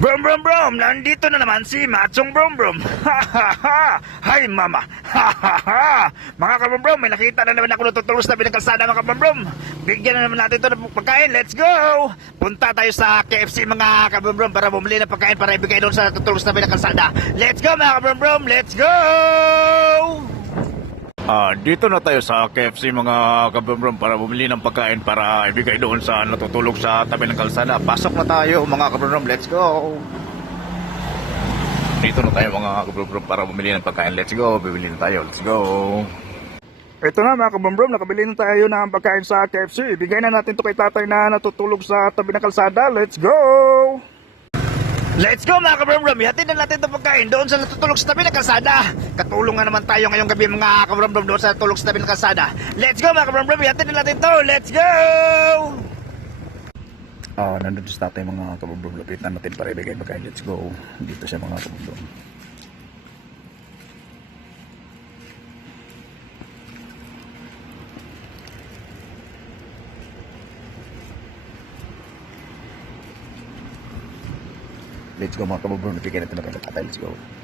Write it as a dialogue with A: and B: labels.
A: Brum brum brum, nandito na naman si Machong Brum Brum. Ha ha ha! Hi mama! Ha ha ha! Mga kabrum brum, may nakita na naman ako natutulog sa tabi ng kalsada mga kabrum brum. Bigyan na naman natin ito ng pagkain, let's go! Punta tayo sa KFC mga kabrum brum para bumili ng pagkain para ibigay doon sa natutulog sa tabi ng kalsada. Let's go mga kabrum brum, let's go! Ah, dito na tayo sa KFC mga kabrum para bumili ng pagkain para ibigay doon sa natutulog sa tabi ng kalsada. Pasok na tayo mga kabrum, let's go! Dito na tayo mga kabrum para bumili ng pagkain. Let's go, bibili na tayo. Let's go! Ito na mga kabrum, nakabili na tayo ng pagkain sa KFC. Ibigay na natin to kay tatay na natutulog sa tabi ng kalsada. Let's go! Let's go mga kabrum-brum! Ihatid na natin itong pagkain doon sa natutulog sa tabi ng kalsada. Katulong nga naman tayo ngayong gabi mga kabrum-brum doon sa natutulog sa tabi ng kalsada. Let's go mga kabrum-brum! Ihatid na natin to! Let's go! Ah, nandun sa tatay mga kabrum-brum. Lapitan natin para ibigay pagkain. Let's go! Dito siya mga kabrum-brum. Let's go mga kabrum-brum. Ibigay natin pagkain. Tatay, let's go.